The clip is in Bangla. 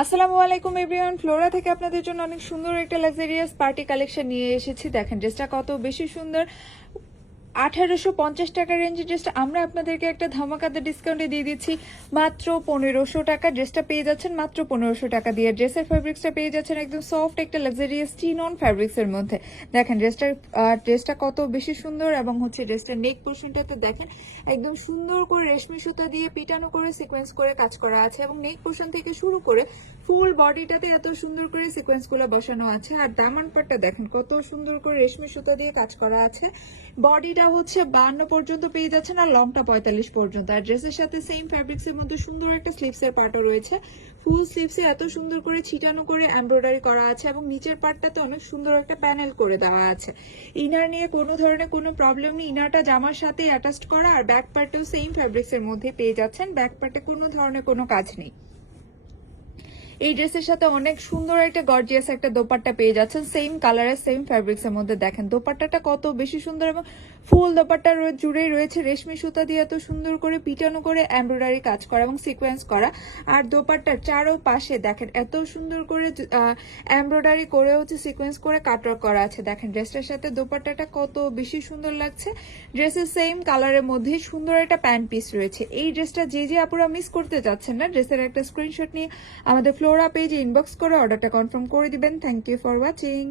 আসসালামু আলাইকুম এভরিওয়ান, ফ্লোরা থেকে আপনাদের জন্য অনেক সুন্দর একটা লাক্সারিয়াস পার্টি কালেকশন নিয়ে এসেছি। দেখেন ড্রেসটা কত বেশি সুন্দর। 1850 টাকা রেঞ্জের ড্রেসটা আমরা আপনাদেরকে একটা ধামাকাদার ডিসকাউন্টে দিয়ে দিচ্ছি মাত্র 1500 টাকা। ড্রেসটা পেয়ে যাচ্ছেন মাত্র 1500 টাকা দিয়ে। ড্রেসের ফেব্রিক্সটা পেয়ে যাচ্ছেন একদম সফট একটা লাক্সারিয়াস চিনন ফেব্রিক্সের মধ্যে। দেখেন ড্রেসটা কত বেশি সুন্দর এবং হচ্ছে ড্রেসটার নেক পোর্শনটাতে দেখেন একদম সুন্দর করে রেশমি সুতা দিয়ে পিটানো করে সিকোয়েন্স করে কাজ করা আছে এবং নেক পোর্শন থেকে শুরু করে ফুল বডিটাতে এত সুন্দর করে সিকোয়েন্স গুলো বসানো আছে। আর দামান পাটটা দেখেন কত সুন্দর করে রেশমি সুতা দিয়ে কাজ করা আছে। বডিটা হচ্ছে 52 পর্যন্ত পেয়ে যাচ্ছেন আর লংটা 45 পর্যন্ত। আর ড্রেসের সাথে সেম ফ্যাব্রিক্স এর মধ্যে সুন্দর একটা স্লিভস এর পার্টও রয়েছে। ফুল স্লিভসে এত সুন্দর করে ছিটানো করে এমব্রয়ডারি করা আছে এবং নিচের পার্টটাতে অনেক সুন্দর একটা প্যানেল করে দেওয়া আছে। ইনার নিয়ে কোনো ধরনের কোনো প্রবলেম নেই, ইনারটা জামার সাথে অ্যাটাচড করা। আর ব্যাক পার্টেও সেম ফ্যাব্রিক্স এর মধ্যে পেয়ে যাচ্ছেন, ব্যাক পার্টে কোনো ধরনের কোনো কাজ নেই। এই ড্রেসের সাথে অনেক সুন্দর একটা গর্জিয়াস একটা দোপাট্টা পেয়ে যাচ্ছেন সেম কালারের সেম ফ্যাব্রিক্স এর মধ্যে। দেখেন দোপাট্টাটা কত বেশি সুন্দর এবং ফুল দোপাট্টা জুড়েই রয়েছে রেশমি সুতা দিয়ে এত সুন্দর করে পিটানো করে এমব্রয়ডারি কাজ করা এবং সিকোয়েন্স করা। আর দোপাট্টার চারো পাশে দেখেন এত সুন্দর করে এমব্রয়ডারি করে হচ্ছে সিকোয়েন্স করে কাটওয়ার্ক করা আছে। দেখেন ড্রেসটার সাথে দোপাট্টাটা কত বেশি সুন্দর লাগছে। ড্রেসের সেম কালারের মধ্যে সুন্দর একটা প্যান্ট পিস রয়েছে। এই ড্রেসটা যে আপুরা মিস করতে চাচ্ছেন না, ড্রেসের একটা স্ক্রিনশট নিয়ে আমাদের ফ্লোরা পেজে ইনবক্স করে অর্ডারটা কনফার্ম করে দিবেন। Thank you for watching.